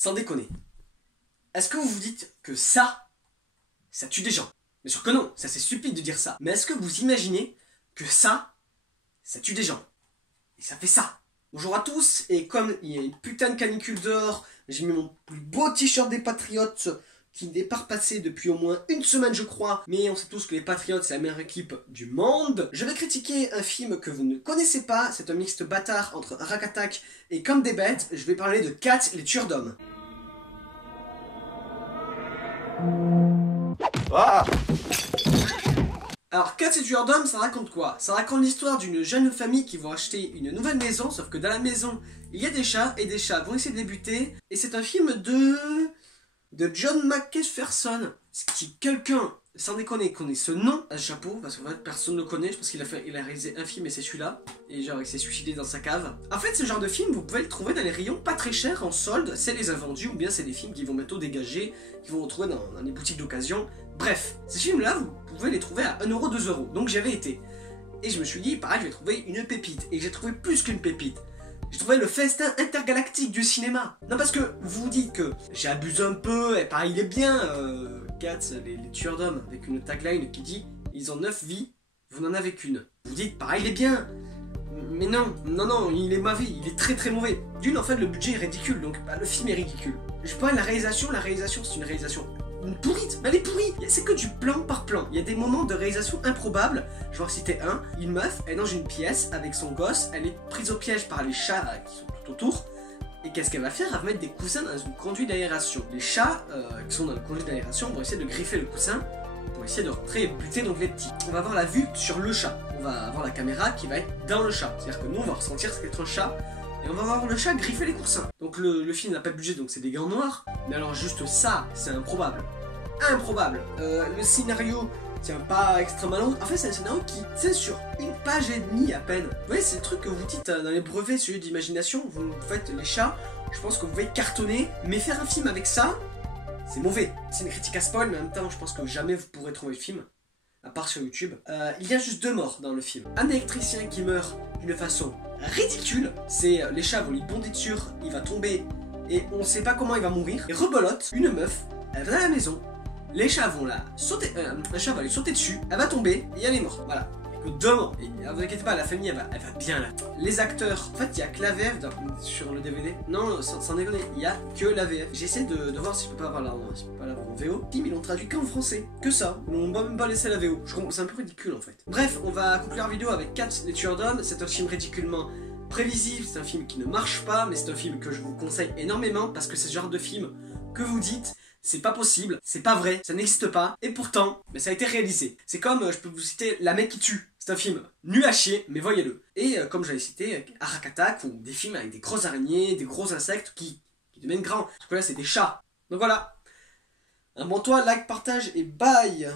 sans déconner, est-ce que vous vous dites que ça tue des gens? Bien sûr que non, ça c'est stupide de dire ça. Mais est-ce que vous imaginez que ça tue des gens? Et ça fait ça. Bonjour à tous, et comme il y a une putain de canicule dehors, j'ai mis mon plus beau t-shirt des Patriots qui n'est pas repassé depuis au moins une semaine je crois, mais on sait tous que les Patriots c'est la meilleure équipe du monde. Je vais critiquer un film que vous ne connaissez pas, c'est un mixte bâtard entre Rak Attack et Comme des bêtes, je vais parler de Kat les tueurs d'hommes. Ah! Alors, Kat et tueurs d'hommes, ça raconte quoi? Ça raconte l'histoire d'une jeune famille qui va acheter une nouvelle maison, sauf que dans la maison, il y a des chats, et des chats vont essayer de les buter. Et c'est un film de John McPherson. Si quelqu'un, sans déconner, connaît ce nom, à ce chapeau, parce qu'en fait, personne ne le connaît, je pense qu'il a réalisé un film et c'est celui-là. Et genre, il s'est suicidé dans sa cave. En fait, ce genre de film, vous pouvez le trouver dans les rayons pas très chers, en solde, c'est les invendus, ou bien c'est des films qui vont bientôt dégager, qui vont retrouver dans les boutiques d'occasion. Bref, ces films-là, vous pouvez les trouver à 1€, 2€. Donc j'y avais été. Et je me suis dit, pareil, je vais trouver une pépite. Et j'ai trouvé plus qu'une pépite. J'ai trouvé le festin intergalactique du cinéma. Non, parce que vous vous dites que j'abuse un peu, et pareil, il est bien, Kat, les tueurs d'hommes, avec une tagline qui dit « Ils ont 9 vies, vous n'en avez qu'une ». Vous dites, pareil, il est bien. Mais non, il est mauvais, il est très très mauvais. D'une, en fait, le budget est ridicule, donc le film est ridicule. Je parle de la réalisation c'est une réalisation pourrite, mais elle est pourrie. C'est que du plan par plan. Il y a des moments de réalisation improbables. Je vais en citer un. Une meuf est dans une pièce avec son gosse. Elle est prise au piège par les chats qui sont tout autour. Et qu'est-ce qu'elle va faire? Elle va mettre des coussins dans une conduite d'aération. Les chats qui sont dans le conduite d'aération vont essayer de griffer le coussin pour essayer de rentrer et buter donc les petits. On va avoir la vue sur le chat. On va avoir la caméra qui va être dans le chat. C'est-à-dire que nous, on va ressentir ce qu'est un chat. Et on va voir le chat griffer les coussins. Donc le film n'a pas de budget, donc c'est des gants noirs. Mais alors juste ça, c'est improbable. Improbable. Le scénario tient pas extrêmement long. En fait, c'est un scénario qui tient sur une page et demie à peine. Vous voyez, c'est le truc que vous dites dans les brevets, celui d'imagination. Vous faites les chats, je pense que vous pouvez cartonner. Mais faire un film avec ça, c'est mauvais. C'est une critique à spoil, mais en même temps, je pense que jamais vous pourrez trouver le film. À part sur YouTube. Il y a juste 2 morts dans le film. Un électricien qui meurt d'une façon ridicule. C'est les chats vont lui bonder dessus, il va tomber et on sait pas comment il va mourir. Et rebelote, une meuf, elle va dans la maison, les chats vont la sauter, un chat va lui sauter dessus, elle va tomber et elle est morte. Voilà. Que 2 morts. Et ne vous inquiétez pas, la famille elle va bien là. Les acteurs, en fait il y a que la VF sur le DVD. Non, sans déconner, il y a que la VF. J'essaie de voir si je peux pas avoir l'avoir en VO. Ils l'ont traduit qu'en français, que ça. Ils n'ont même pas laissé la VO. C'est un peu ridicule en fait. Bref, on va conclure la vidéo avec Kat les tueurs d'hommes. C'est un film ridiculement prévisible, c'est un film qui ne marche pas, mais c'est un film que je vous conseille énormément parce que c'est ce genre de film que vous dites c'est pas possible, c'est pas vrai, ça n'existe pas, et pourtant, mais ça a été réalisé. C'est comme, je peux vous citer La mec qui tue. C'est un film nul à chier, mais voyez-le. Et comme j'avais cité, Rak Attack, ou des films avec des grosses araignées, des gros insectes qui deviennent grands. Parce que là, c'est des chats. Donc voilà. Abonne-toi, like, partage et bye.